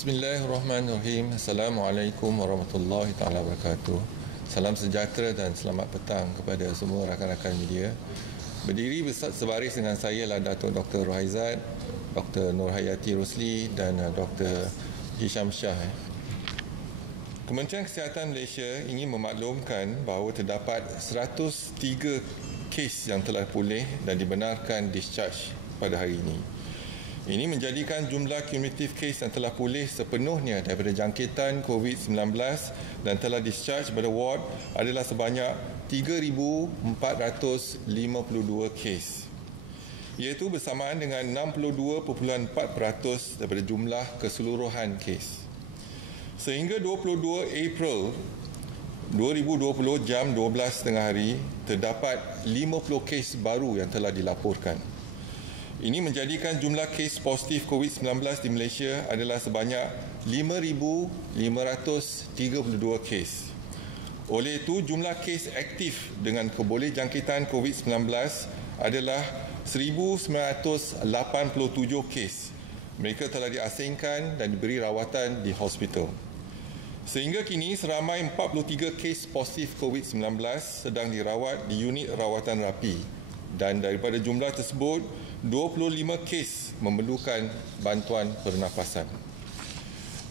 Bismillahirrahmanirrahim. Assalamualaikum warahmatullahi taala wabarakatuh. Salam sejahtera dan selamat petang kepada semua rakan-rakan media. Berdiri sebaris dengan saya adalah Datuk Dr. Rohaizat, Dr. Noor Rosli dan Dr. Hisham Shah. Kementerian Kesihatan Malaysia ingin memaklumkan bahawa terdapat 103 kes yang telah pulih dan dibenarkan discharge pada hari ini. Ini menjadikan jumlah cumulative kes yang telah pulih sepenuhnya daripada jangkitan COVID-19 dan telah discharge pada ward adalah sebanyak 3,452 kes, iaitu bersamaan dengan 62.4% daripada jumlah keseluruhan kes. Sehingga 22 April 2020 jam 12.30 hari, terdapat 50 kes baru yang telah dilaporkan. Ini menjadikan jumlah kes positif COVID-19 di Malaysia adalah sebanyak 5,532 kes. Oleh itu, jumlah kes aktif dengan keboleh jangkitan COVID-19 adalah 1,987 kes. Mereka telah diasingkan dan diberi rawatan di hospital. Sehingga kini seramai 43 kes positif COVID-19 sedang dirawat di unit rawatan rapi, dan daripada jumlah tersebut 25 kes memerlukan bantuan pernafasan.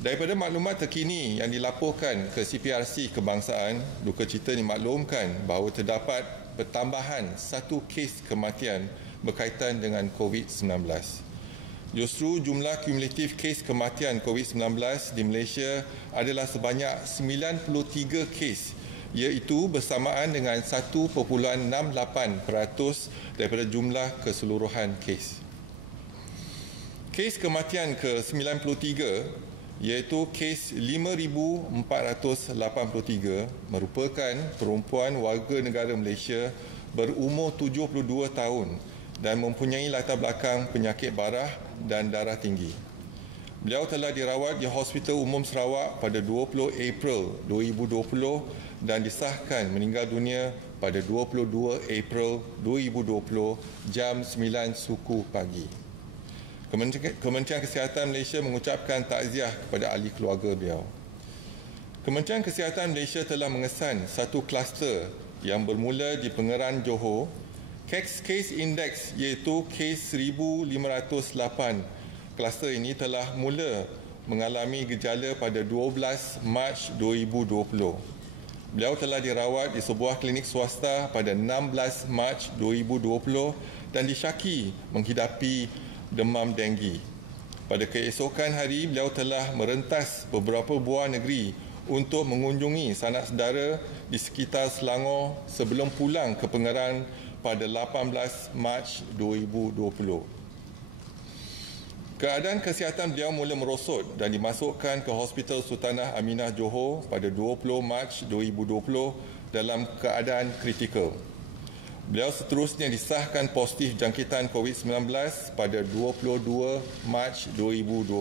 Daripada maklumat terkini yang dilaporkan ke CPRC Kebangsaan, duka cita dimaklumkan bahawa terdapat pertambahan 1 kes kematian berkaitan dengan COVID-19. Justru jumlah kumulatif kes kematian COVID-19 di Malaysia adalah sebanyak 93 kes, iaitu bersamaan dengan 1.68% daripada jumlah keseluruhan kes. Kes kematian ke-93 iaitu kes 5,483 merupakan perempuan warga negara Malaysia berumur 72 tahun dan mempunyai latar belakang penyakit barah dan darah tinggi. Beliau telah dirawat di Hospital Umum Sarawak pada 20 April 2020 dan disahkan meninggal dunia pada 22 April 2020 jam 9 suku pagi. Kementerian Kesihatan Malaysia mengucapkan takziah kepada ahli keluarga beliau. Kementerian Kesihatan Malaysia telah mengesan satu kluster yang bermula di Pengarah Johor. Case index iaitu kes 1,508. Kluster ini telah mula mengalami gejala pada 12 Mac 2020. Beliau telah dirawat di sebuah klinik swasta pada 16 Mac 2020 dan disyaki menghidapi demam denggi. Pada keesokan hari, beliau telah merentas beberapa buah negeri untuk mengunjungi sanak saudara di sekitar Selangor sebelum pulang ke Pengarah pada 18 Mac 2020. Keadaan kesihatan beliau mula merosot dan dimasukkan ke Hospital Sultanah Aminah Johor pada 20 Mac 2020 dalam keadaan kritikal. Beliau seterusnya disahkan positif jangkitan COVID-19 pada 22 Mac 2020.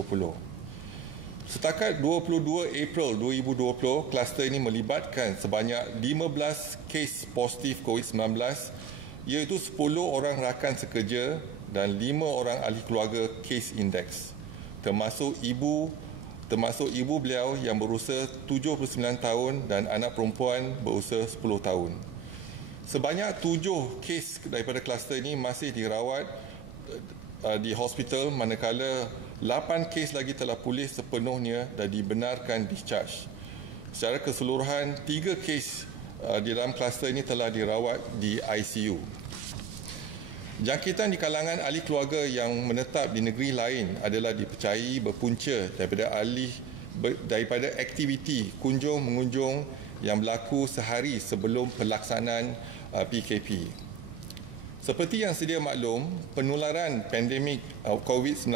Setakat 22 April 2020, kluster ini melibatkan sebanyak 15 kes positif COVID-19, iaitu 10 orang rakan sekerja dan 5 orang ahli keluarga kes indeks, termasuk ibu beliau yang berusia 79 tahun dan anak perempuan berusia 10 tahun. Sebanyak 7 kes daripada kluster ini masih dirawat di hospital, manakala 8 kes lagi telah pulih sepenuhnya dan dibenarkan discharge. Secara keseluruhan, 3 kes di dalam kluster ini telah dirawat di ICU. Jangkitan di kalangan ahli keluarga yang menetap di negeri lain adalah dipercayai berpunca daripada aktiviti kunjung-mengunjung yang berlaku sehari sebelum pelaksanaan PKP. Seperti yang sedia maklum, penularan pandemik COVID-19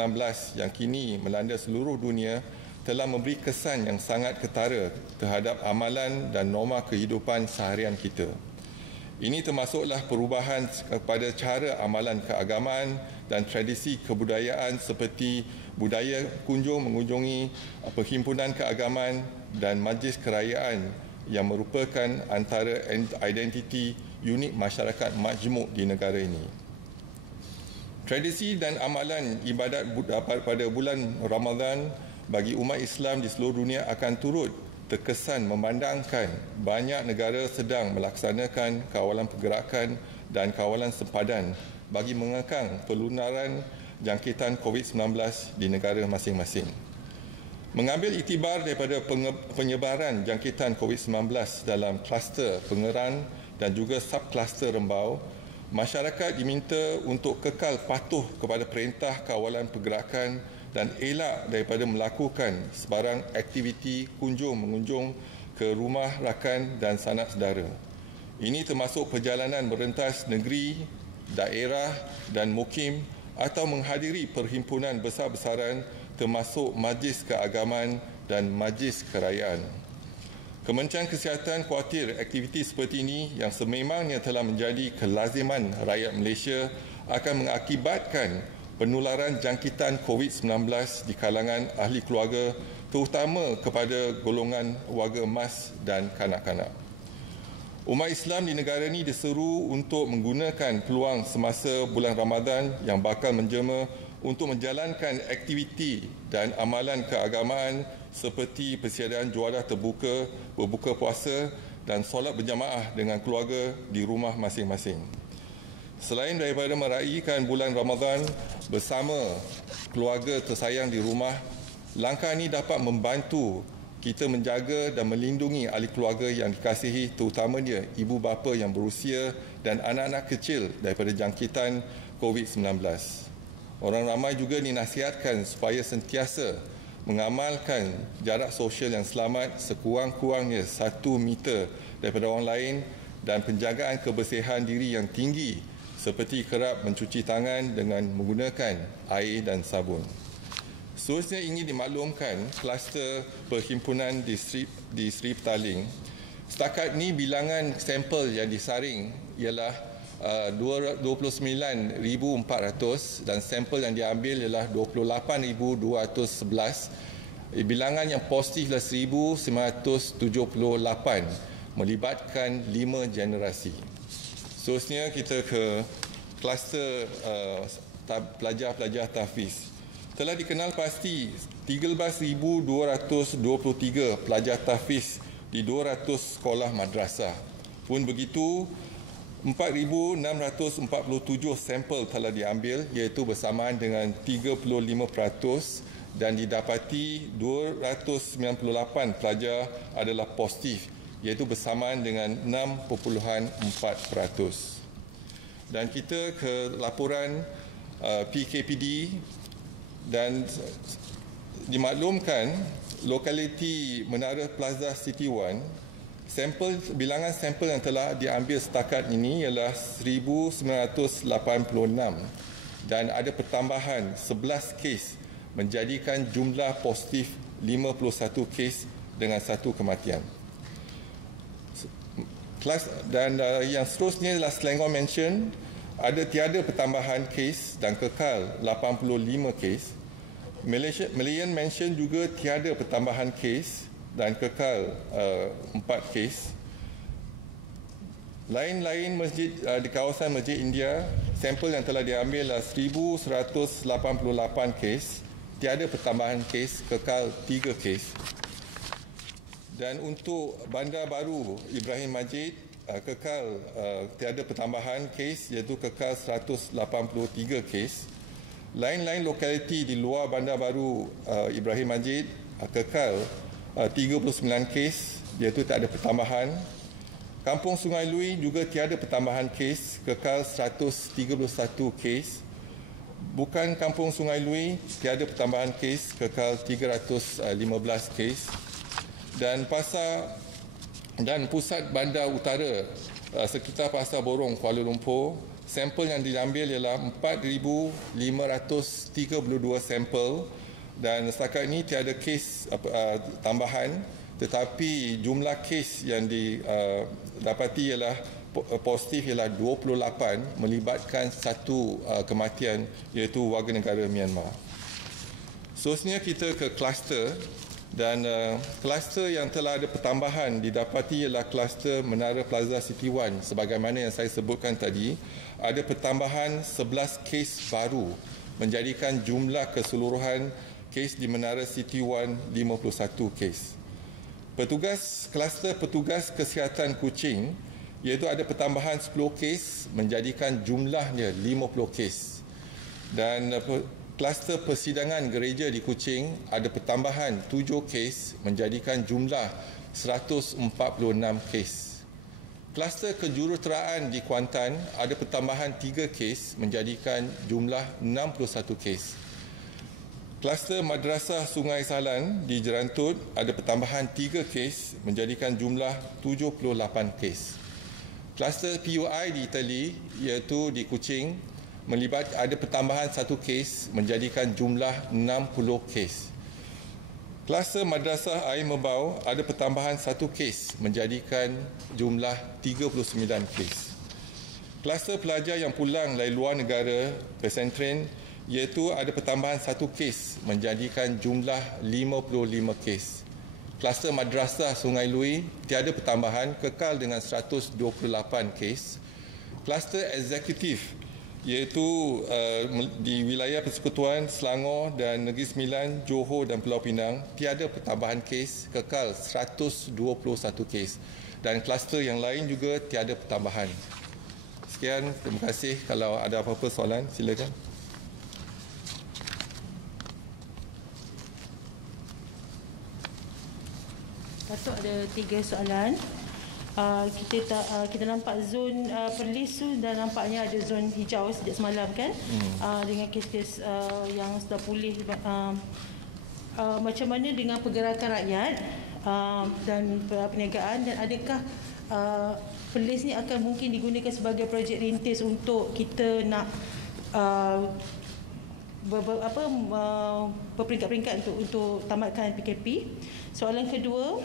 yang kini melanda seluruh dunia telah memberi kesan yang sangat ketara terhadap amalan dan norma kehidupan seharian kita. Ini termasuklah perubahan kepada cara amalan keagamaan dan tradisi kebudayaan seperti budaya kunjung mengunjungi perhimpunan keagamaan dan majlis kerajaan yang merupakan antara identiti unik masyarakat majmuk di negara ini. Tradisi dan amalan ibadat pada bulan Ramadan bagi umat Islam di seluruh dunia akan turut terkesan memandangkan banyak negara sedang melaksanakan kawalan pergerakan dan kawalan sempadan bagi mengekang penularan jangkitan COVID-19 di negara masing-masing. Mengambil iktibar daripada penyebaran jangkitan COVID-19 dalam kluster pengeran dan juga subkluster rembau, masyarakat diminta untuk kekal patuh kepada perintah kawalan pergerakan dan elak daripada melakukan sebarang aktiviti kunjung-mengunjung ke rumah rakan dan sanak saudara. Ini termasuk perjalanan merentas negeri, daerah dan mukim atau menghadiri perhimpunan besar-besaran termasuk majlis keagamaan dan majlis kerajaan. Kementerian Kesihatan khawatir aktiviti seperti ini yang sememangnya telah menjadi kelaziman rakyat Malaysia akan mengakibatkan penularan jangkitan COVID-19 di kalangan ahli keluarga, terutama kepada golongan warga emas dan kanak-kanak. Umat Islam di negara ini diseru untuk menggunakan peluang semasa bulan Ramadan yang bakal menjema untuk menjalankan aktiviti dan amalan keagamaan seperti persediaan juadah terbuka, berbuka puasa dan solat berjamaah dengan keluarga di rumah masing-masing. Selain daripada meraihkan bulan Ramadan bersama keluarga tersayang di rumah, langkah ini dapat membantu kita menjaga dan melindungi ahli keluarga yang dikasihi, terutamanya ibu bapa yang berusia dan anak-anak kecil daripada jangkitan COVID-19. Orang ramai juga dinasihatkan supaya sentiasa mengamalkan jarak sosial yang selamat sekurang-kurangnya 1 meter daripada orang lain dan penjagaan kebersihan diri yang tinggi seperti kerap mencuci tangan dengan menggunakan air dan sabun. Seterusnya ingin dimaklumkan kluster perhimpunan di Sri Petaling. Setakat ini bilangan sampel yang disaring ialah 29,400 dan sampel yang diambil ialah 28,211. Bilangan yang positif ialah 1,978 melibatkan 5 generasi. Seterusnya kita ke kluster pelajar-pelajar tahfiz. Telah dikenal pasti 13,223 pelajar tahfiz di 200 sekolah madrasah. Pun begitu, 4,647 sampel telah diambil iaitu bersamaan dengan 35% dan didapati 298 pelajar adalah positif iaitu bersamaan dengan 6.4%. Dan kita ke laporan PKPD dan dimaklumkan lokaliti Menara Plaza City 1, bilangan sampel yang telah diambil setakat ini ialah 1,986 dan ada pertambahan 11 kes menjadikan jumlah positif 51 kes dengan 1 kematian. Dan yang seterusnya adalah Selangor Mention, ada tiada pertambahan kes dan kekal 85 kes. Malayan Mention juga tiada pertambahan kes dan kekal 4 kes. Lain-lain masjid di kawasan Masjid India, sampel yang telah diambil adalah 1,188 kes, tiada pertambahan kes, kekal 3 kes. Dan untuk Bandar Baru Ibrahim Majid, kekal tiada pertambahan kes iaitu kekal 183 kes. Lain-lain lokaliti di luar Bandar Baru Ibrahim Majid kekal 39 kes iaitu tak ada pertambahan. Kampung Sungai Lui juga tiada pertambahan kes, kekal 131 kes. Bukan Kampung Sungai Lui tiada pertambahan kes, kekal 315 kes. Dan pusat bandar utara sekitar Pasar Borong Kuala Lumpur, sampel yang diambil ialah 4,532 sampel dan setakat ini tiada kes tambahan, tetapi jumlah kes yang didapati ialah positif ialah 28 melibatkan 1 kematian iaitu warga negara Myanmar. Seterusnya kita ke kluster. Dan kluster yang telah ada pertambahan didapati ialah kluster Menara Plaza City 1. Sebagaimana yang saya sebutkan tadi, ada pertambahan 11 kes baru menjadikan jumlah keseluruhan kes di Menara City 1 51 kes. Kluster petugas kesihatan kucing iaitu ada pertambahan 10 kes menjadikan jumlahnya 50 kes. Dan kluster persidangan gereja di Kuching ada pertambahan 7 kes menjadikan jumlah 146 kes. Kluster kejuruteraan di Kuantan ada pertambahan 3 kes menjadikan jumlah 61 kes. Kluster Madrasah Sungai Salan di Jerantut ada pertambahan 3 kes menjadikan jumlah 78 kes. Kluster PUI di Itali iaitu di Kuching ada pertambahan 1 kes menjadikan jumlah 60 kes. Kluster Madrasah Air Membau ada pertambahan 1 kes menjadikan jumlah 39 kes. Kluster pelajar yang pulang dari luar negara pesantren iaitu ada pertambahan 1 kes menjadikan jumlah 55 kes. Kluster Madrasah Sungai Lui tiada pertambahan, kekal dengan 128 kes. Kluster eksekutif iaitu di wilayah Persekutuan Selangor dan Negeri Sembilan, Johor dan Pulau Pinang tiada pertambahan kes, kekal 121 kes. Dan kluster yang lain juga tiada pertambahan. Sekian, terima kasih. Kalau ada apa-apa soalan, silakan. Datuk, ada 3 soalan. Kita nampak zon Perlis tu dan nampaknya ada zon hijau sejak semalam kan, dengan kes-kes yang sudah pulih. Macam mana dengan pergerakan rakyat dan perniagaan, dan adakah Perlis ni akan mungkin digunakan sebagai projek rintis untuk kita nak berperingkat-peringkat untuk tamatkan PKP. Soalan kedua,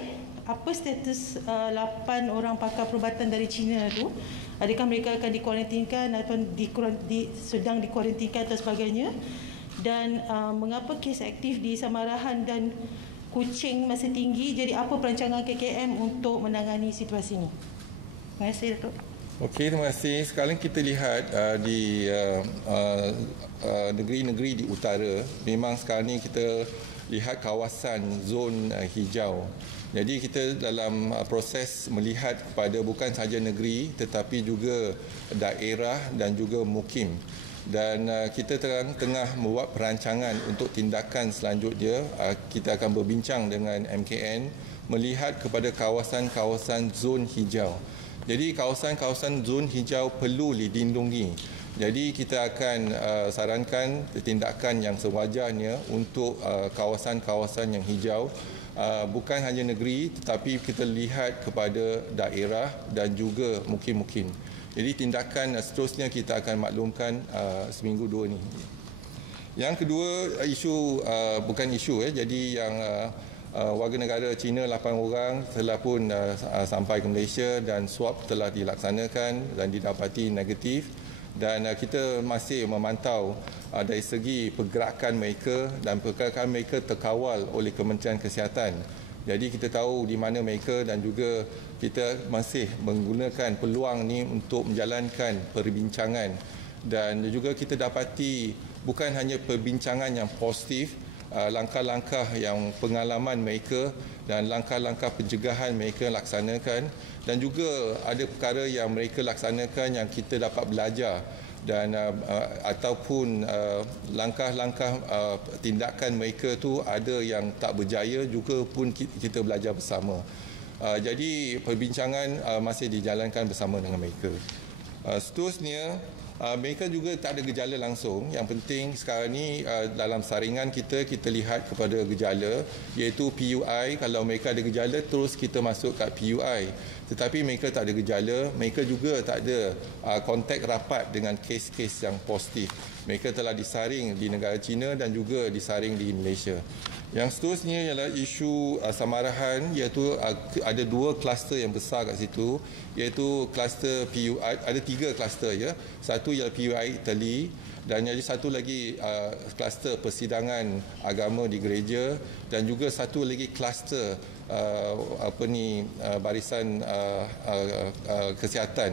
apa status 8 orang pakar perubatan dari China tu? Adakah mereka akan dikuarantinkan atau sedang dikuarantinkan atau sebagainya? Dan mengapa kes aktif di Samarahan dan Kuching masih tinggi? Jadi apa perancangan KKM untuk menangani situasi ini? Terima kasih, Datuk. Okey, terima kasih. Sekarang kita lihat di negeri-negeri di utara, memang sekarang ni kita lihat kawasan zon hijau. Jadi kita dalam proses melihat kepada bukan sahaja negeri tetapi juga daerah dan juga mukim. Dan kita tengah membuat perancangan untuk tindakan selanjutnya. Kita akan berbincang dengan MKN melihat kepada kawasan-kawasan zon hijau. Jadi kawasan-kawasan zon hijau perlu dilindungi. Jadi kita akan sarankan tindakan yang sewajarnya untuk kawasan-kawasan yang hijau. Bukan hanya negeri tetapi kita lihat kepada daerah dan juga mukim-mukim. Jadi tindakan seterusnya kita akan maklumkan seminggu 2 ni. Yang kedua, bukan isu jadi yang warga negara Cina 8 orang telah pun sampai ke Malaysia dan swab telah dilaksanakan dan didapati negatif. Dan kita masih memantau dari segi pergerakan mereka, dan pergerakan mereka terkawal oleh Kementerian Kesihatan. Jadi kita tahu di mana mereka, dan juga kita masih menggunakan peluang ni untuk menjalankan perbincangan. Dan juga kita dapati bukan hanya perbincangan yang positif, langkah-langkah yang pengalaman mereka dan langkah-langkah pencegahan mereka laksanakan, dan juga ada perkara yang mereka laksanakan yang kita dapat belajar, dan ataupun langkah-langkah tindakan mereka tu ada yang tak berjaya juga pun kita belajar bersama. Jadi perbincangan masih dijalankan bersama dengan mereka. Seterusnya, mereka juga tak ada gejala langsung. Yang penting sekarang ni dalam saringan kita lihat kepada gejala, iaitu PUI. Kalau mereka ada gejala, terus kita masuk kat PUI. Tetapi mereka tak ada gejala, mereka juga tak ada kontak rapat dengan kes-kes yang positif. Mereka telah disaring di negara China dan juga disaring di Malaysia. Yang seterusnya ialah isu Samarahan, iaitu ada 2 kluster yang besar kat situ, iaitu kluster PUI. Ada 3 kluster ya. Satu ialah PUI Itali, dan jadi satu lagi kluster persidangan agama di gereja, dan juga satu lagi kluster barisan kesihatan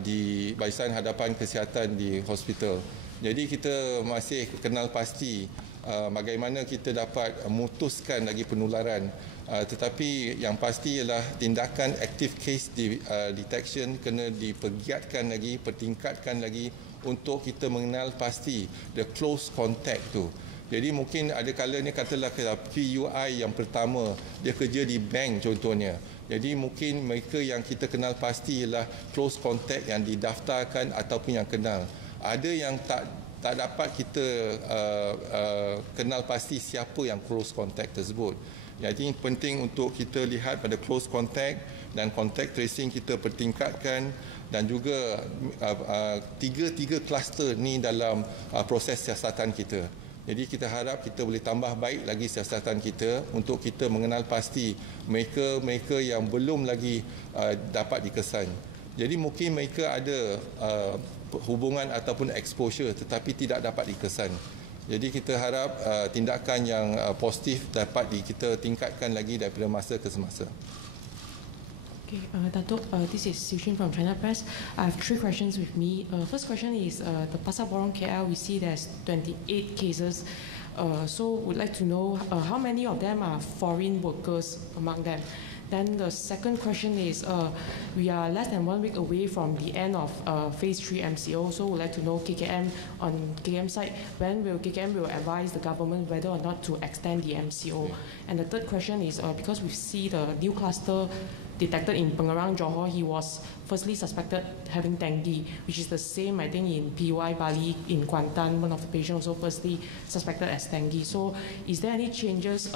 di barisan hadapan kesihatan di hospital. Jadi kita masih kenal pasti bagaimana kita dapat memutuskan lagi penularan. Tetapi yang pasti ialah tindakan active case detection kena dipergiatkan lagi, pertingkatkan lagi untuk kita mengenal pasti the close contact tu. Jadi mungkin ada kalanya katalah PUI yang pertama dia kerja di bank contohnya. Jadi mungkin mereka yang kita kenal pasti ialah close contact yang didaftarkan ataupun yang kenal. Ada yang tak dapat kita kenal pasti siapa yang close contact tersebut. Jadi penting untuk kita lihat pada close contact dan contact tracing kita pertingkatkan, dan juga tiga kluster ni dalam proses siasatan kita. Jadi kita harap kita boleh tambah baik lagi siasatan kita untuk kita mengenal pasti mereka yang belum lagi dapat dikesan. Jadi mungkin mereka ada hubungan ataupun exposure tetapi tidak dapat dikesan. Jadi kita harap tindakan yang positif dapat kita tingkatkan lagi daripada masa ke semasa. Okay, Datuk, this is Hisham from China Press. I have 3 questions with me. First question is the Pasar Borong KL, we see there's 28 cases. So we'd like to know how many of them are foreign workers among them. Then the second question is, we are less than 1 week away from the end of phase 3 MCO, so we'd like to know KKM on KKM side, when will KKM advise the government whether or not to extend the MCO? And the third question is, because we see the new cluster detected in Pengarah, Johor, he was firstly suspected having dengue, which is the same, I think, in PUI Bali, in Kuantan, one of the patients also firstly suspected as dengue. So is there any changes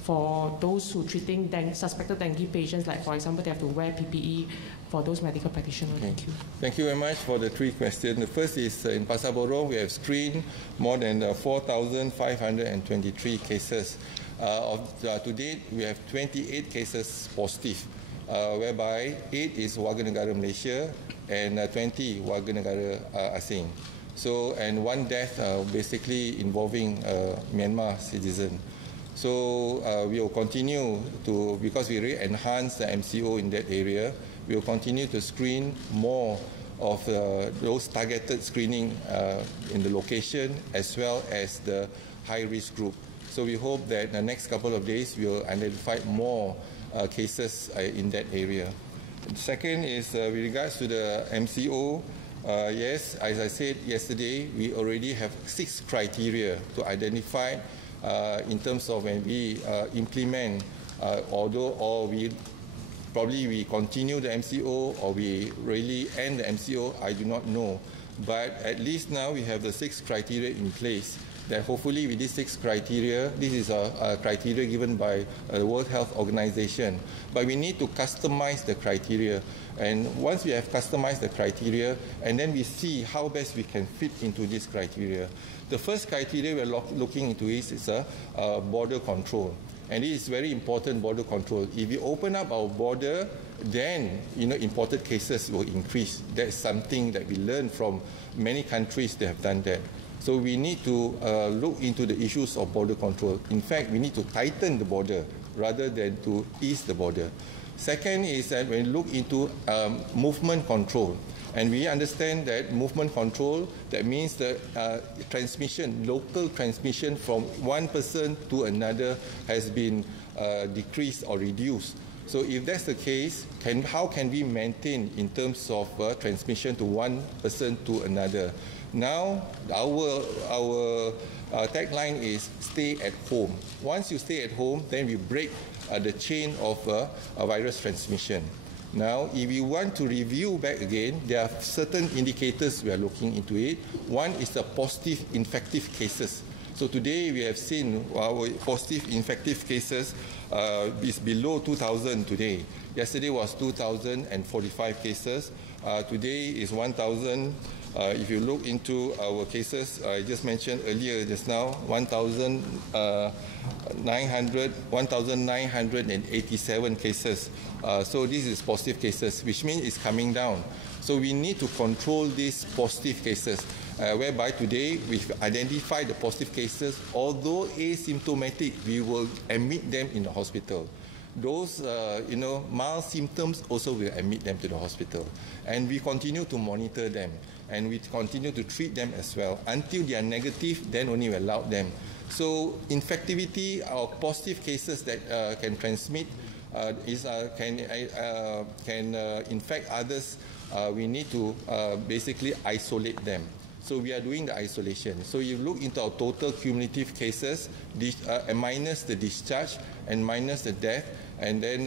for those who treating suspected dengue patients, like for example, they have to wear PPE for those medical practitioners? Okay. Thank you very much for the 3 questions. The first is in Pasar Borong, we have screened more than 4,523 cases. To date, we have 28 cases positive, whereby 8 is warga negara Malaysia and 20 warga negara asing. So, and 1 death basically involving Myanmar citizen. So we will continue to, because we really enhance the MCO in that area, we will continue to screen more of those targeted screening in the location as well as the high-risk group. So we hope that in the next couple of days we will identify more cases in that area. The second is with regards to the MCO. Yes, as I said yesterday, we already have 6 criteria to identify in terms of when we implement, or we continue the MCO or we really end the MCO, I do not know. But at least now we have the 6 criteria in place, that hopefully with these 6 criteria, this is a criteria given by the World Health Organization, but we need to customize the criteria. And once we have customized the criteria, and then we see how best we can fit into this criteria. The first criteria we're looking into is a border control. And it is very important, border control. If we open up our border, then imported cases will increase. That's something that we learned from many countries that have done that. So we need to look into the issues of border control. In fact, we need to tighten the border rather than to ease the border. Second is that when we look into movement control, and we understand that movement control, that means the transmission, local transmission from one person to another has been decreased or reduced. So if that's the case, how can we maintain in terms of transmission to one person to another? Now, our tagline is stay at home. Once you stay at home, then we break the chain of virus transmission. Now, if you want to review back again, there are certain indicators we are looking into it. One is the positive infective cases. So today we have seen our positive infective cases is below 2,000 today. Yesterday was 2,045 cases. Today is 1,000. If you look into our cases, I just mentioned earlier just now, 1,987 cases. So this is positive cases, which means it's coming down. So we need to control these positive cases, whereby today we've identified the positive cases. Although asymptomatic, we will admit them in the hospital. Those, mild symptoms also will admit them to the hospital. And we continue to monitor them. And we continue to treat them as well. Until they are negative, then only we allow them. So infectivity or positive cases that can transmit can infect others. We need to basically isolate them. So we are doing the isolation. So you look into our total cumulative cases, minus the discharge and minus the death, and then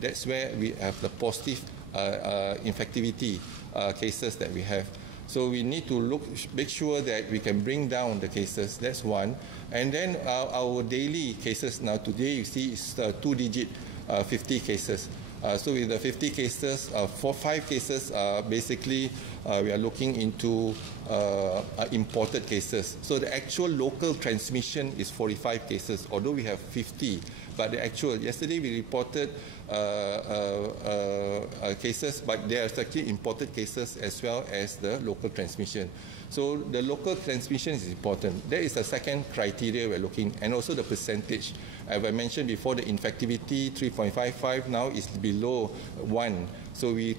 that's where we have the positive infectivity cases that we have. So we need to make sure that we can bring down the cases. That's one. And then our daily cases now today, you see, is 2-digit 50 cases. So with the 50 cases, for 5 cases, basically we are looking into imported cases. So the actual local transmission is 45 cases, although we have 50. But the actual, yesterday we reported cases, but there are actually imported cases as well as the local transmission. So the local transmission is important. That is the second criteria we're looking, and also the percentage. As I mentioned before, the infectivity 3.55 now is below 1. So we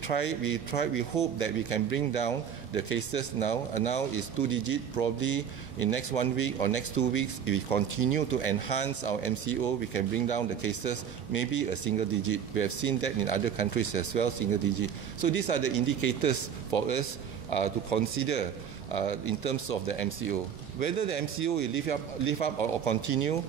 hope that we can bring down the cases now. Now is 2-digit, probably in next 1 week or next 2 weeks, if we continue to enhance our MCO, we can bring down the cases, maybe a single digit. We have seen that in other countries as well, single digit. So these are the indicators for us to consider in terms of the MCO. Whether the MCO will live up or continue,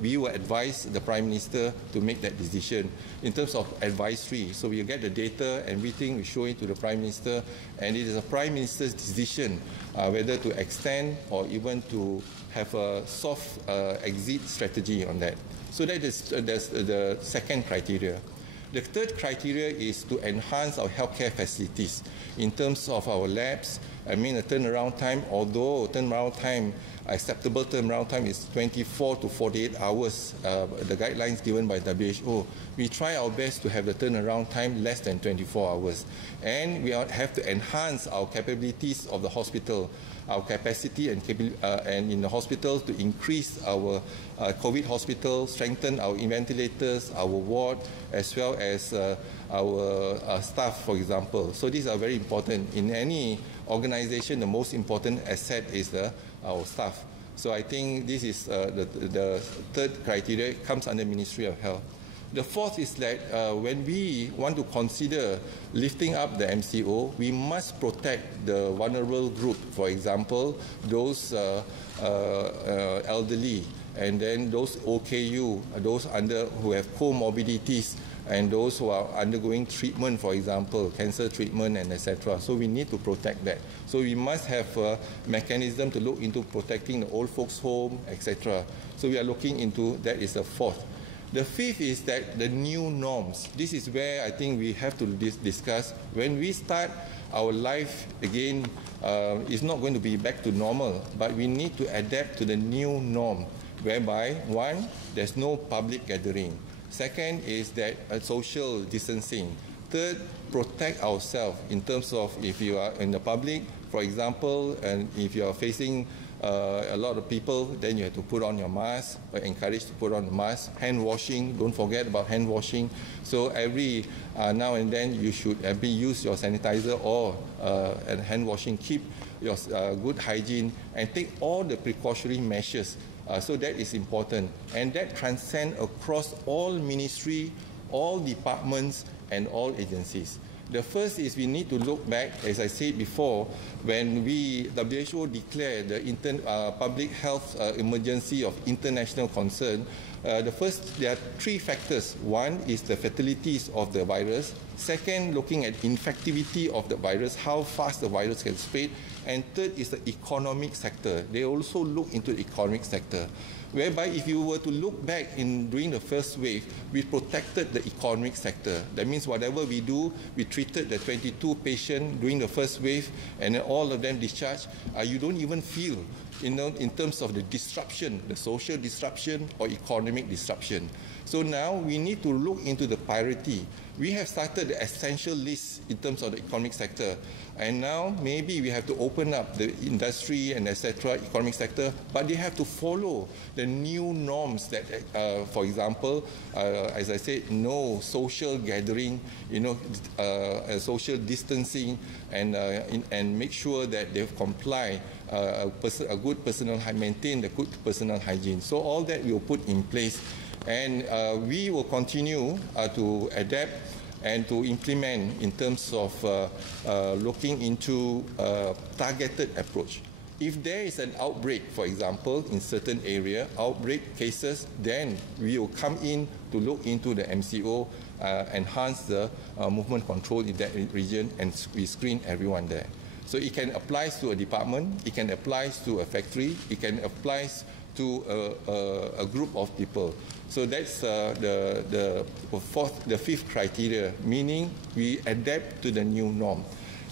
we will advise the Prime Minister to make that decision in terms of advisory. So we get the data, everything, we show it to the Prime Minister, and it is the Prime Minister's decision whether to extend or even to have a soft exit strategy on that. So that's the second criteria. The third criteria is to enhance our healthcare facilities in terms of our labs. I mean, the turnaround time, although turnaround time, acceptable turnaround time is 24 to 48 hours, the guidelines given by WHO. We try our best to have the turnaround time less than 24 hours. And we have to enhance our capabilities of the hospital, our capacity and in the hospitals to increase our COVID hospital, strengthen our ventilators, our ward, as well as our staff, for example. So these are very important. In any organization, the most important asset is our staff. So I think this is the third criteria. It comes under Ministry of Health. The fourth is that when we want to consider lifting up the MCO, we must protect the vulnerable group. For example, those elderly, and then those OKU, those who have comorbidities, and those who are undergoing treatment, for example, cancer treatment and etc. So we need to protect that. So we must have a mechanism to look into protecting the old folks' home, etc. So we are looking into that. Is the fourth. The fifth is that the new norms. This is where I think we have to discuss. When we start our life again, it's not going to be back to normal, but we need to adapt to the new norm, whereby, one, there's no public gathering. Second is that social distancing. Third, protect ourselves in terms of if you are in the public, for example, and if you are facing a lot of people, then you have to put on your mask, encouraged to put on the mask. Hand washing, don't forget about hand washing. So every now and then you should use your sanitizer or and hand washing. Keep your good hygiene and take all the precautionary measures. So that is important, and that transcends across all ministry, all departments, and all agencies. The first is we need to look back, as I said before, when WHO declared the public health emergency of international concern. There are three factors. One is the fatalities of the virus. Second, looking at infectivity of the virus, how fast the virus can spread. And third is the economic sector. They also look into the economic sector, whereby if you were to look back during the first wave, we protected the economic sector. That means whatever we do, we treated the 22 patients during the first wave, and then all of them discharged. You don't even feel, in terms of the disruption, the social disruption or economic disruption. So now we need to look into the priority. We have started the essential list in terms of the economic sector, and now maybe we have to open up the industry and etc. economic sector, but they have to follow the new norms that, for example, as I said, no social gathering, social distancing, and make sure that they comply. A good personal maintain the good personal hygiene. So all that we will put in place, and we will continue to adapt and to implement in terms of looking into targeted approach. If there is an outbreak, for example, in certain area, outbreak cases, then we will come in to look into the MCO, enhance the movement control in that region, and we screen everyone there. So it can apply to a department, it can apply to a factory, it can apply to a group of people. So that's the fifth criteria, meaning we adapt to the new norm.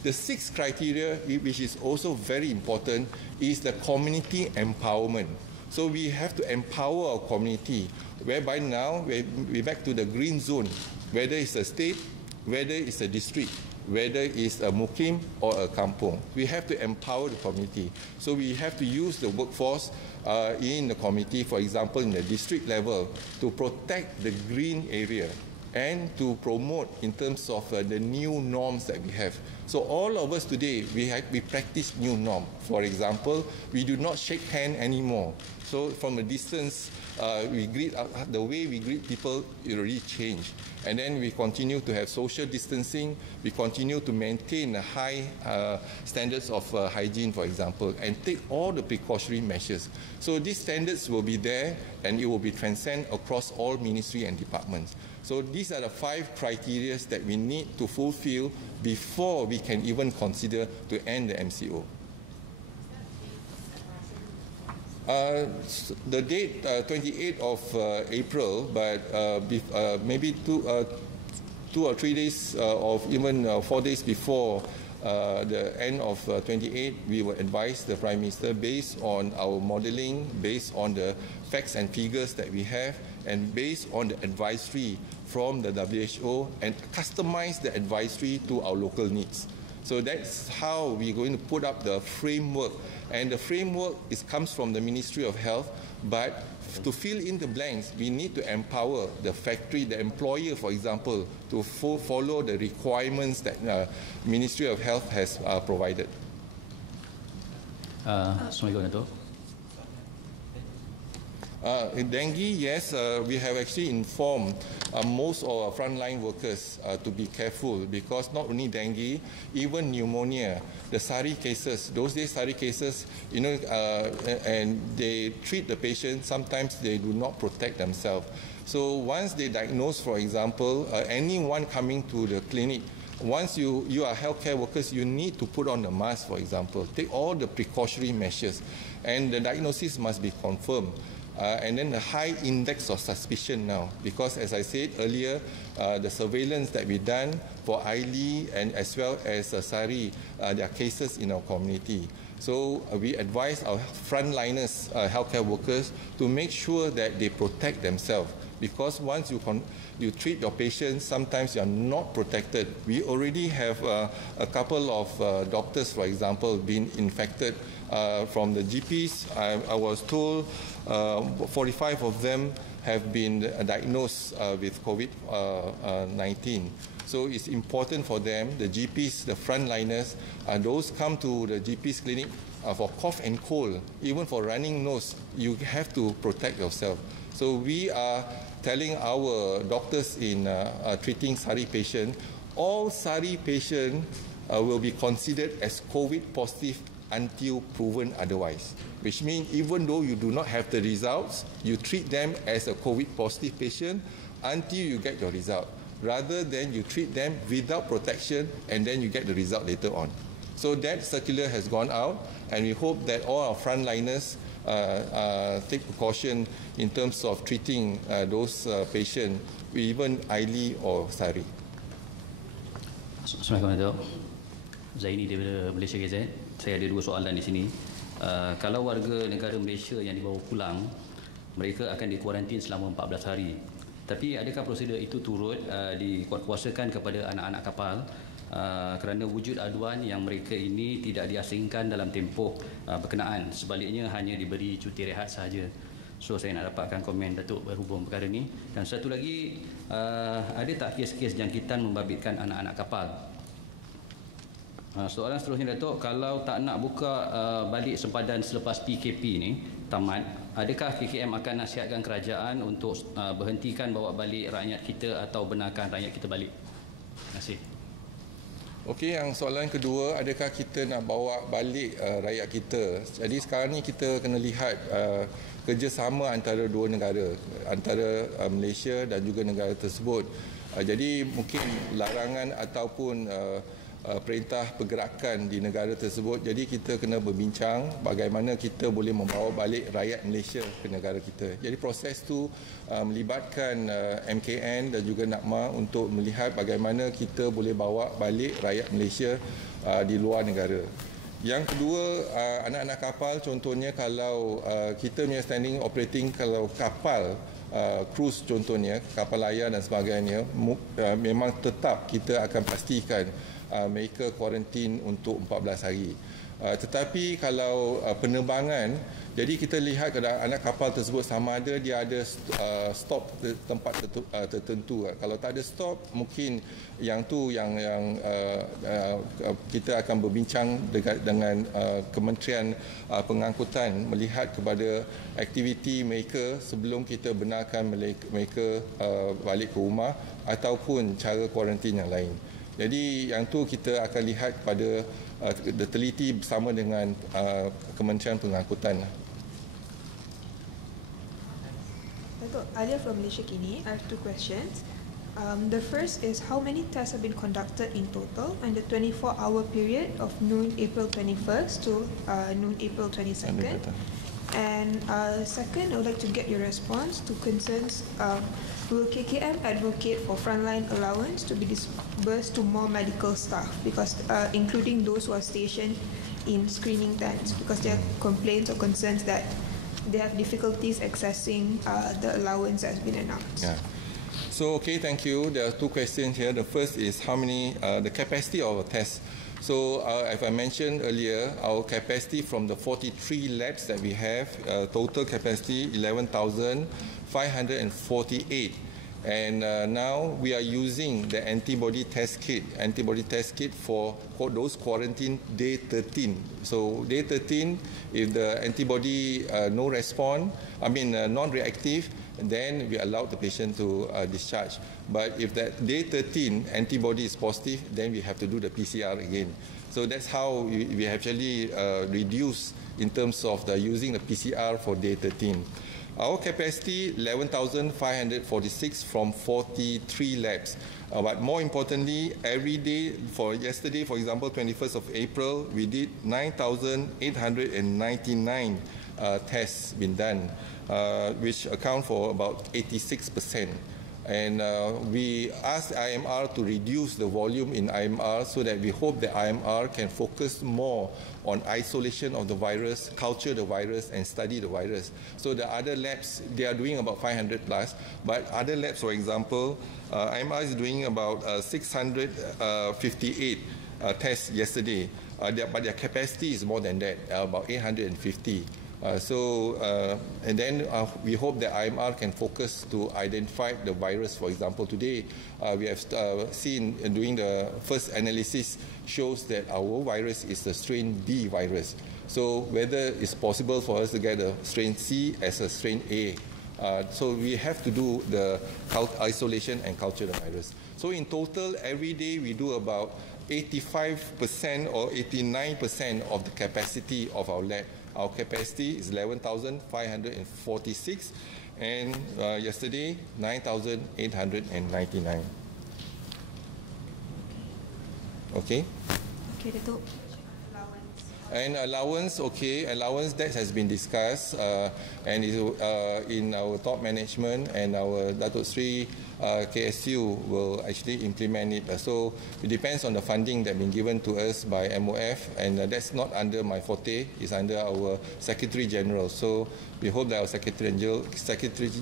The sixth criteria, which is also very important, is the community empowerment. So we have to empower our community, whereby now we're back to the green zone, whether it's a state, whether it's a district, whether it's a mukim or a kampung. We have to empower the community. So we have to use the workforce in the community, for example, in the district level, to protect the green area and to promote in terms of the new norms that we have. So all of us today, we practice new norm. For example, we do not shake hand anymore. So from a distance, the way we greet people, it already changed. And then we continue to have social distancing. We continue to maintain a high standards of hygiene, for example, and take all the precautionary measures. So these standards will be there, and it will be transcend across all ministry and departments. So these are the 5 criteria that we need to fulfill before we can even consider to end the MCO. The date, 28th of April, but maybe 2 or 3 days of even 4 days before the end of 28, we will advise the Prime Minister based on our modelling, based on the facts and figures that we have, and based on the advisory from the WHO, and customize the advisory to our local needs. So that's how we're going to put up the framework. And the framework comes from the Ministry of Health, but to fill in the blanks, we need to empower the factory, the employer, for example, to follow the requirements that Ministry of Health has provided. Assalamualaikum, Datuk. In dengue, yes, we have actually informed most of our frontline workers to be careful, because not only dengue, even pneumonia, the SARI cases, those days SARI cases, and they treat the patient, sometimes they do not protect themselves. So once they diagnose, for example, anyone coming to the clinic, once you are healthcare workers, you need to put on a mask, for example, take all the precautionary measures, and the diagnosis must be confirmed. And then the high index of suspicion now, because as I said earlier, the surveillance that we've done for ILI and as well as SARI, there are cases in our community. So we advise our frontliners, healthcare workers, to make sure that they protect themselves, because once you treat your patients, sometimes you are not protected. We already have a couple of doctors, for example, being infected from the GPs. I was told 45 of them have been diagnosed with COVID-19. So it's important for them, the GPs, the frontliners, those come to the GP's clinic for cough and cold, even for running nose, you have to protect yourself. So we are telling our doctors in treating SARI patients, all SARI patients will be considered as COVID positive until proven otherwise, which means even though you do not have the results, you treat them as a COVID positive patient until you get your result, rather than you treat them without protection and then you get the result later on. So that circular has gone out, and we hope that all our frontliners take precaution in terms of treating those patients, even ILI or SARI. Assalamualaikum, Datuk. Zaini daripada Malaysia KZ. Saya ada 2 soalan di sini. Kalau warga negara Malaysia yang dibawa pulang, mereka akan dikuarantin selama 14 hari. Tapi adakah prosedur itu turut dikuatkuasakan kepada anak-anak kapal kerana wujud aduan yang mereka ini tidak diasingkan dalam tempoh berkenaan, sebaliknya hanya diberi cuti rehat sahaja. So saya nak dapatkan komen Datuk berhubung perkara ini. Dan satu lagi, ada tak kes-kes jangkitan membabitkan anak-anak kapal? Soalan seterusnya Datuk, kalau tak nak buka balik sempadan selepas PKP ni tamat, adakah KKM akan nasihatkan kerajaan untuk berhentikan bawa balik rakyat kita atau benarkan rakyat kita balik? Terima kasih. Okey, yang soalan kedua, adakah kita nak bawa balik rakyat kita? Jadi sekarang ni kita kena lihat kerjasama antara dua negara, antara Malaysia dan juga negara tersebut. Jadi mungkin larangan ataupun perintah pergerakan di negara tersebut. Jadi kita kena berbincang bagaimana kita boleh membawa balik rakyat Malaysia ke negara kita. Jadi proses tu melibatkan MKN dan juga NAKMA untuk melihat bagaimana kita boleh bawa balik rakyat Malaysia di luar negara. Yang kedua, anak-anak kapal, contohnya kalau kita punya standing operating, kalau kapal cruise contohnya, kapal layar dan sebagainya, memang tetap kita akan pastikan mereka kuarantin untuk 14 hari. Tetapi kalau penerbangan, jadi kita lihat kadang anak kapal tersebut sama ada dia ada stop tempat tertentu. Kalau tak ada stop, mungkin yang tu yang kita akan berbincang dengan Kementerian Pengangkutan melihat kepada aktiviti mereka sebelum kita benarkan mereka balik ke rumah ataupun cara kuarantin yang lain. Jadi yang tu kita akan lihat pada teliti bersama dengan Kementerian Pengangkutan. Datuk, Ayuh from Malaysia Kini. I have two questions. The first is how many tests have been conducted in total in the 24-hour period of noon April 21st to noon April 22nd? And second, I would like to get your response to concerns. Will KKM advocate for frontline allowance to be disbursed to more medical staff, because including those who are stationed in screening tents, because there are complaints or concerns that they have difficulties accessing the allowance that has been announced? Yeah. So, okay, thank you. There are two questions here. The first is how many, the capacity of a test. So, as I mentioned earlier, our capacity from the 43 labs that we have, total capacity 11,548. And now we are using the antibody test kit for those quarantine day 13. So day 13, if the antibody non-reactive, then we allow the patient to discharge. But if that day 13 antibody is positive, then we have to do the PCR again. So that's how we actually reduce in terms of the using the PCR for day 13. Our capacity 11,546 from 43 labs. But more importantly, every day, for yesterday, for example, 21st of April, we did 9,899 tests been done, which account for about 86%. And we asked IMR to reduce the volume in IMR so that we hope the IMR can focus more on isolation of the virus, culture the virus, and study the virus. So the other labs, they are doing about 500 plus, but other labs, for example, IMR is doing about 658 tests yesterday, but their capacity is more than that, about 850. And then we hope that IMR can focus to identify the virus. For example, today we have seen doing the first analysis shows that our virus is the strain D virus. So whether it's possible for us to get a strain C as a strain A. So we have to do the isolation and culture the virus. So in total, every day we do about 85% or 89% of the capacity of our lab. Our capacity is 11,546 and yesterday 9,899. Okay? Okay, Datuk. And allowance, okay, allowance that has been discussed and is in our top management, and our Datuk Sri KSU will actually implement it. So it depends on the funding that been given to us by MOF, and that's not under my forte, it's under our Secretary General. So we hope that our Secretary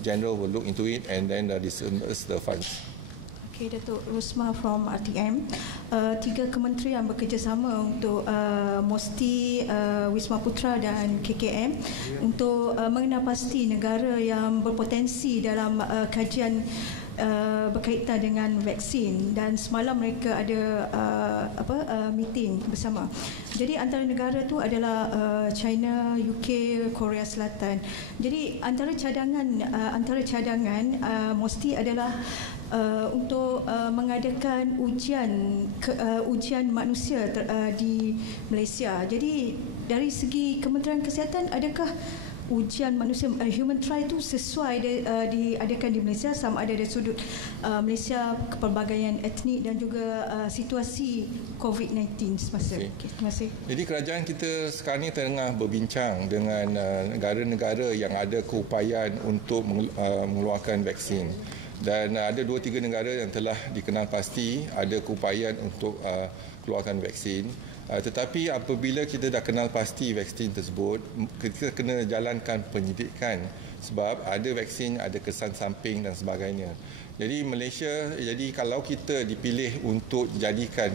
General will look into it and then disburse the funds. Okay, Datuk Rosma from RTM. 3 kementerian bekerjasama untuk MOSTI, Wisma Putra dan KKM untuk mengenal pasti negara yang berpotensi dalam kajian berkaitan dengan vaksin, dan semalam mereka ada meeting bersama. Jadi antara negara tu adalah China, UK, Korea Selatan. Jadi antara cadangan MOSTI adalah untuk mengadakan ujian manusia di Malaysia. Jadi dari segi Kementerian Kesihatan, adakah ujian manusia human trial itu sesuai diadakan di Malaysia, sama ada dari sudut Malaysia, kepelbagaian etnik dan juga situasi COVID-19 semasa. Okay, terima kasih. Jadi kerajaan kita sekarang ni tengah berbincang dengan negara-negara yang ada keupayaan untuk mengeluarkan vaksin. Dan ada 2-3 negara yang telah dikenal pasti ada keupayaan untuk keluarkan vaksin. Tetapi apabila kita dah kenal pasti vaksin tersebut, kita kena jalankan penyidikan, sebab ada vaksin ada kesan samping dan sebagainya. Jadi Malaysia, jadi kalau kita dipilih untuk jadikan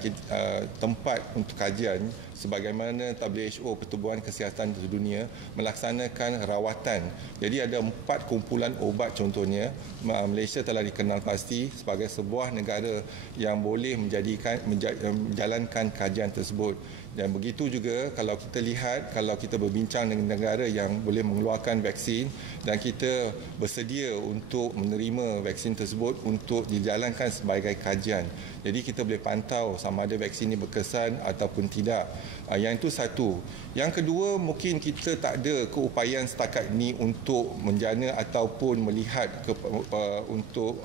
tempat untuk kajian, sebagaimana WHO, Pertubuhan Kesihatan Dunia, melaksanakan rawatan. Jadi ada 4 kumpulan obat contohnya. Malaysia telah dikenal pasti sebagai sebuah negara yang boleh menjalankan kajian tersebut. Dan begitu juga kalau kita lihat, kalau kita berbincang dengan negara yang boleh mengeluarkan vaksin dan kita bersedia untuk menerima vaksin tersebut untuk dijalankan sebagai kajian. Jadi kita boleh pantau sama ada vaksin ini berkesan ataupun tidak. Yang itu satu. Yang kedua, mungkin kita tak ada keupayaan setakat ini untuk menjana ataupun melihat untuk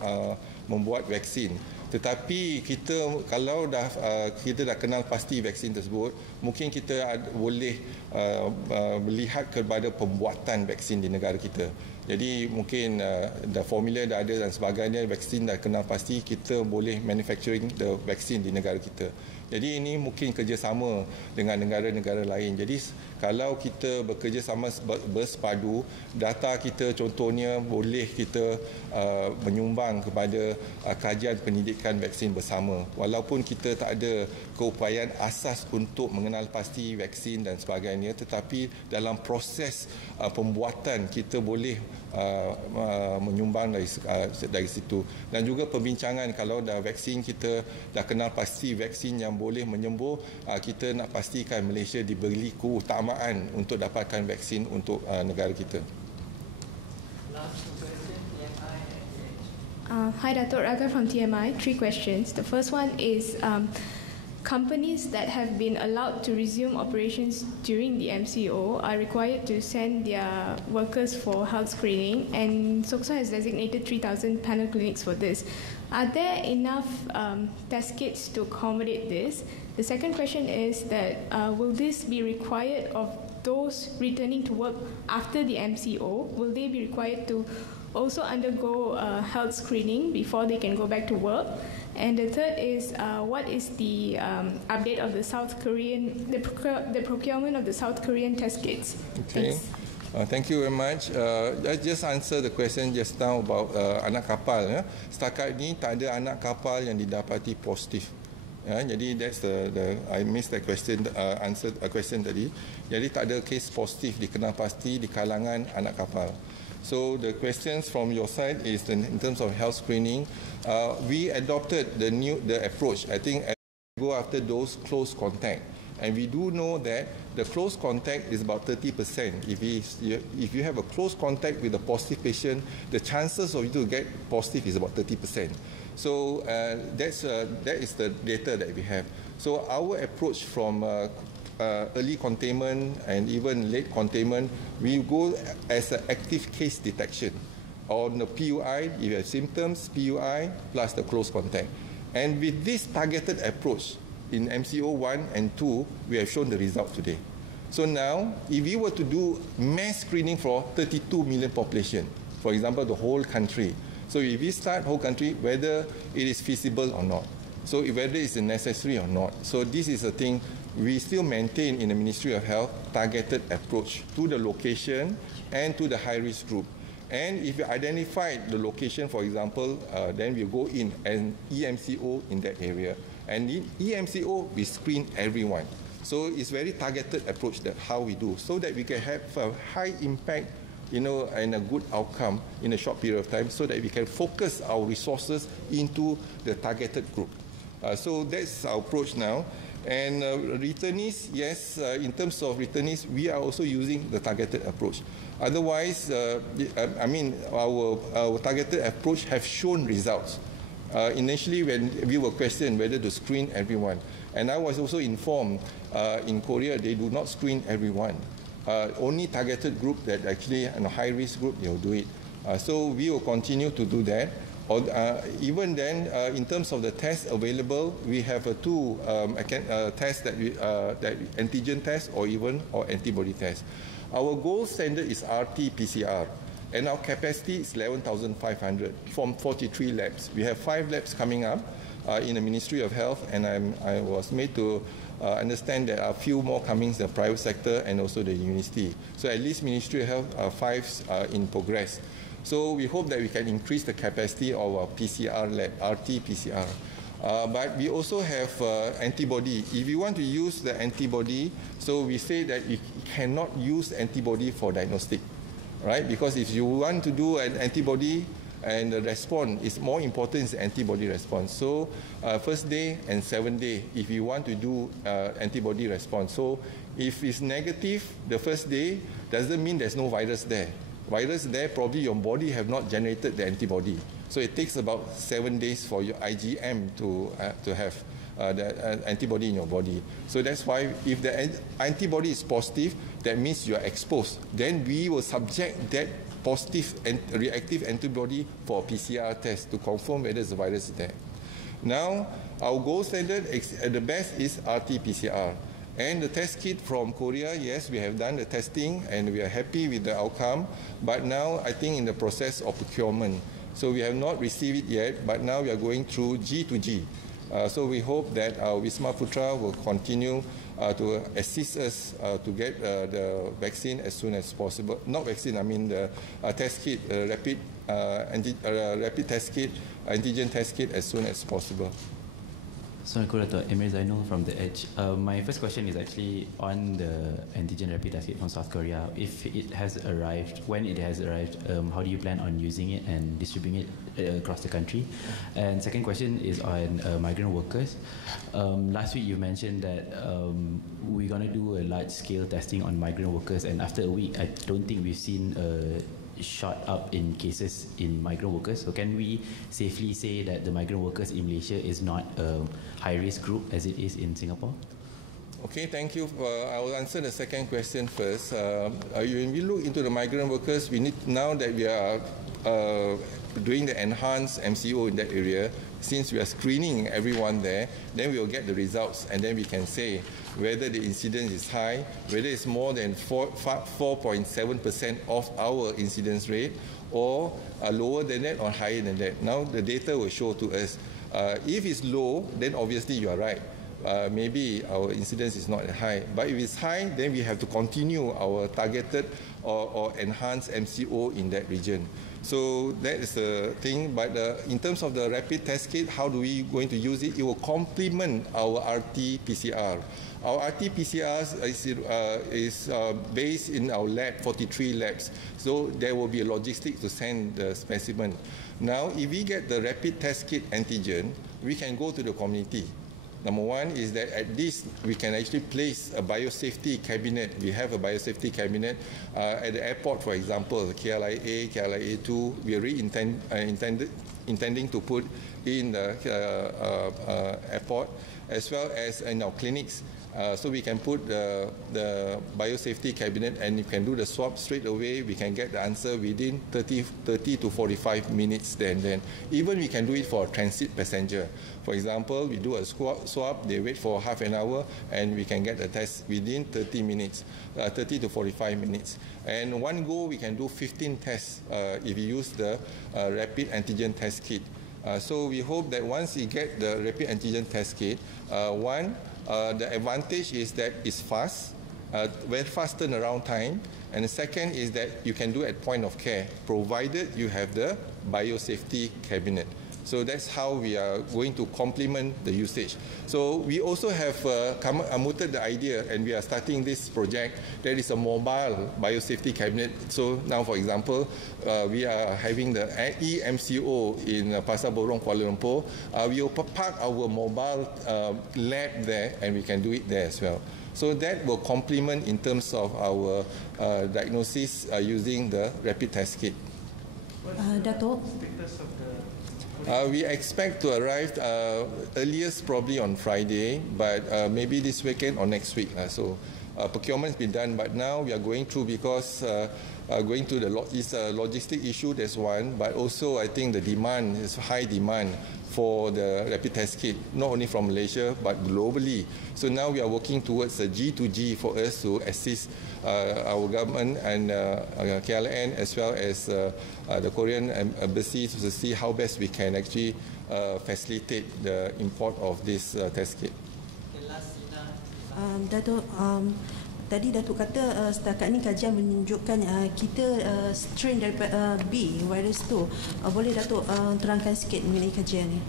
membuat vaksin. Tetapi kita kalau kita dah kenal pasti vaksin tersebut, mungkin kita boleh melihat kepada pembuatan vaksin di negara kita. Jadi mungkin dah formula dah ada dan sebagainya, vaksin dah kenal pasti, kita boleh manufacturing the vaksin di negara kita. Jadi ini mungkin kerjasama dengan negara-negara lain. Jadi kalau kita bekerjasama bersepadu, data kita contohnya boleh kita menyumbang kepada kajian pendidikan vaksin bersama. Walaupun kita tak ada keupayaan asas untuk mengenal pasti vaksin dan sebagainya, tetapi dalam proses pembuatan kita boleh menyumbang dari situ. Dan juga perbincangan, kalau dah vaksin kita dah kenal pasti vaksin yang boleh menyembuh, kita nak pastikan Malaysia diberi keutamaan untuk dapatkan vaksin untuk negara kita. Hi, Datuk Raga from TMI. 3 questions. The first one is companies that have been allowed to resume operations during the MCO are required to send their workers for health screening, and SOCSA has designated 3,000 panel clinics for this. Are there enough test kits to accommodate this? The second question is that will this be required of those returning to work after the MCO? Will they be required to also undergo health screening before they can go back to work? And the third is, what is the update of the South Korean, the procurement of the South Korean test kits? Okay. Thank you very much. I just answer the question just now about anak kapal. Ya. Setakat ini tak ada anak kapal yang didapati positif. Ya, jadi that's I missed that question, answer a question tadi. Jadi tak ada case positif dikenal pasti di kalangan anak kapal. So the questions from your side is in terms of health screening. We adopted the approach. I think go after those close contact. And we do know that the close contact is about 30%. If you have a close contact with a positive patient, the chances of you to get positive is about 30%. So that is the data that we have. So our approach from early containment and even late containment, we go as an active case detection. On the PUI, if you have symptoms, PUI plus the close contact. And with this targeted approach, in MCO 1 and 2, we have shown the result today. So now, if we were to do mass screening for 32 million population, for example, the whole country, so if we start whole country, whether it is feasible or not, so whether it's necessary or not. So this is a thing we still maintain in the Ministry of Health, targeted approach to the location and to the high-risk group. And if we identify the location, for example, then we go in and EMCO in that area. And in EMCO, we screen everyone. So it's very targeted approach that how we do, so that we can have a high impact, and a good outcome in a short period of time, so that we can focus our resources into the targeted group. So that's our approach now. And returnees, yes, in terms of returnees, we are also using the targeted approach. Otherwise, our targeted approach have shown results. Initially, when we were questioned whether to screen everyone, and I was also informed in Korea they do not screen everyone. Only targeted group that actually, a high-risk group, they will do it. So we will continue to do that. Even then, in terms of the tests available, we have two tests that antigen test or antibody test. Our gold standard is RT-PCR, and our capacity is 11,500 from 43 labs. We have 5 labs coming up in the Ministry of Health, and I was made to understand there are a few more coming in the private sector and also the university. So at least Ministry of Health, 5 are in progress. So we hope that we can increase the capacity of our PCR lab, RT-PCR. But we also have antibody. If you want to use the antibody, so we say that you cannot use antibody for diagnostic, right? Because if you want to do an antibody and the response is more important is the antibody response. So first day and 7th day, if you want to do antibody response. So if it's negative the first day, doesn't mean there's no virus there. Virus there, probably your body have not generated the antibody. So it takes about 7 days for your IgM to have the antibody in your body. So that's why if the antibody is positive, that means you are exposed. Then we will subject that positive and reactive antibody for a PCR test to confirm whether the virus is there. Now, our gold standard, the best is RT-PCR. And the test kit from Korea, yes, we have done the testing and we are happy with the outcome. But now, I think in the process of procurement. So we have not received it yet, but now we are going through G to G. So we hope that our Wisma Putra will continue to assist us to get the vaccine as soon as possible. Not vaccine, I mean the test kit, rapid test kit, antigen test kit as soon as possible. Assalamualaikum, Datuk. Emir Zainul from The Edge. My first question is actually on the antigen rapid test kit from South Korea. If it has arrived, when it has arrived, how do you plan on using it and distributing it across the country? And second question is on migrant workers. Last week you mentioned that we're going to do a large-scale testing on migrant workers, and after a week, I don't think we've seen shot up in cases in migrant workers. So can we safely say that the migrant workers in Malaysia is not a high-risk group as it is in Singapore? Okay, thank you. I will answer the second question first. When we look into the migrant workers, we need, now that we are doing the enhanced MCO in that area, since we are screening everyone there, then we will get the results, and then we can say whether the incidence is high, whether it's more than 4.7% of our incidence rate, or lower than that or higher than that. Now the data will show to us. If it's low, then obviously you are right. Maybe our incidence is not high. But if it's high, then we have to continue our targeted or enhanced MCO in that region. So that is the thing. But in terms of the rapid test kit, how do we going to use it? It will complement our RT-PCR. Our RT-PCR is based in our lab, 43 labs. So there will be a logistic to send the specimen. Now, if we get the rapid test kit antigen, we can go to the community. Number one is that at least we can actually place a biosafety cabinet. We have a biosafety cabinet at the airport, for example, KLIA, KLIA2. We are intending to put in the airport, as well as in our clinics. So we can put the biosafety cabinet and you can do the swab straight away. We can get the answer within 30 to 45 minutes then. Even we can do it for a transit passenger. For example, we do a swab, they wait for half an hour and we can get the test within 30 to 45 minutes. And one go, we can do 15 tests if you use the rapid antigen test kit. So we hope that once you get the rapid antigen test kit, the advantage is that it's fast, very fast turnaround time, and the second is that you can do at point of care, provided you have the biosafety cabinet. So that's how we are going to complement the usage. So we also have mooted the idea, and we are starting this project. There is a mobile biosafety cabinet. So now, for example, we are having the EMCO in Pasar Borong, Kuala Lumpur. We will park our mobile lab there, and we can do it there as well. So that will complement in terms of our diagnosis using the rapid test kit. Datuk. We expect to arrive earliest probably on Friday, but maybe this weekend or next week. So procurement has been done, but now we are going through because going to it's a logistic issue, that's one, but also I think the demand is high demand for the rapid test kit, not only from Malaysia but globally. So now we are working towards a G2G for us to assist our government and KLN as well as the Korean embassy to see how best we can actually facilitate the import of this test kit. Datuk, tadi Datuk kata setakat ni kajian menunjukkan kita strain daripada B virus tu. Boleh Datuk terangkan sikit mengenai kajian ni?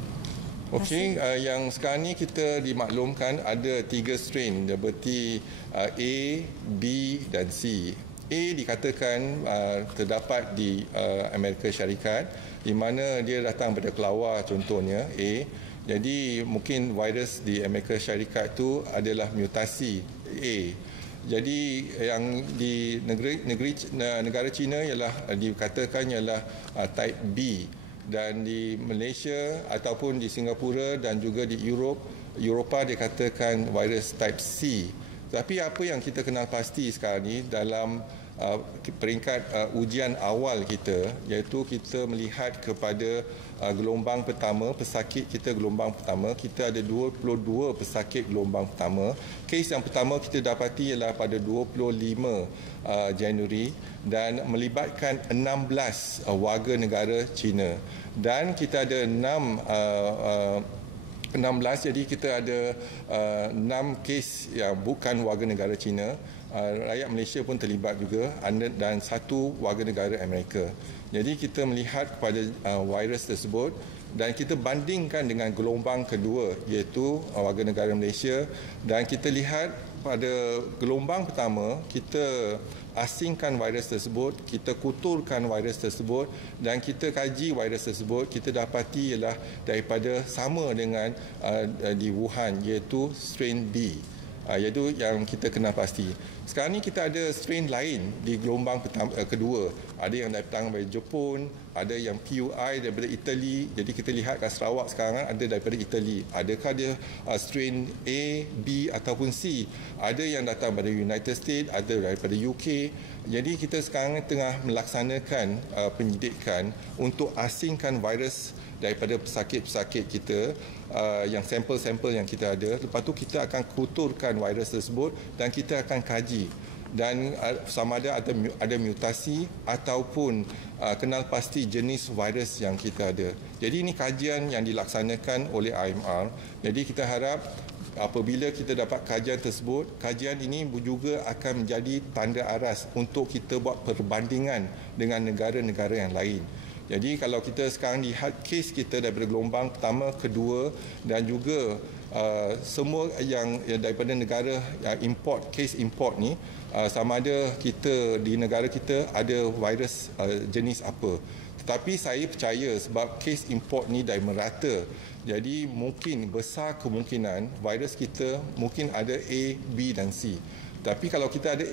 Okey, yang sekarang ni kita dimaklumkan ada 3 strain, berarti A, B dan C. A dikatakan terdapat di Amerika Syarikat, di mana dia datang pada kelawar contohnya A. Jadi mungkin virus di Amerika Syarikat tu adalah mutasi A. Jadi yang di negara China ialah dikatakan ialah type B, dan di Malaysia ataupun di Singapura dan juga di Eropah dikatakan virus type C. Tapi apa yang kita kenal pasti sekarang ni dalam peringkat ujian awal kita, iaitu kita melihat kepada gelombang pertama, pesakit kita gelombang pertama, kita ada 22 pesakit gelombang pertama. Kes yang pertama kita dapati ialah pada 25 Januari dan melibatkan 16 warga negara China. Dan kita ada 16, jadi kita ada 6 kes yang bukan warga negara China. Rakyat Malaysia pun terlibat juga dan 1 warga negara Amerika. Jadi kita melihat kepada virus tersebut dan kita bandingkan dengan gelombang kedua, iaitu warga negara Malaysia, dan kita lihat pada gelombang pertama kita asingkan virus tersebut, kita kuturkan virus tersebut dan kita kaji virus tersebut, kita dapati ialah daripada sama dengan di Wuhan, iaitu strain B. Iaitu yang kita kenal pasti. Sekarang ni kita ada strain lain di gelombang kedua. Ada yang datang dari Jepun, ada yang PUI daripada Itali. Jadi kita lihat kat Sarawak sekarang ada daripada Itali. Adakah dia strain A, B ataupun C? Ada yang datang dari United States, ada daripada UK. Jadi kita sekarang tengah melaksanakan penyidikan untuk asingkan virus daripada pesakit-pesakit kita, yang sampel-sampel yang kita ada. Lepas tu kita akan kuturkan virus tersebut dan kita akan kaji dan sama ada mutasi ataupun kenal pasti jenis virus yang kita ada. Jadi ini kajian yang dilaksanakan oleh IMR. Jadi kita harap apabila kita dapat kajian tersebut, kajian ini juga akan menjadi tanda aras untuk kita buat perbandingan dengan negara-negara yang lain. Jadi kalau kita sekarang lihat kes kita daripada gelombang pertama, kedua dan juga semua yang daripada negara yang import, kes import ni, sama ada kita di negara kita ada virus jenis apa. Tetapi saya percaya sebab kes import ni dah merata, jadi mungkin besar kemungkinan virus kita mungkin ada A, B dan C. Tapi kalau kita ada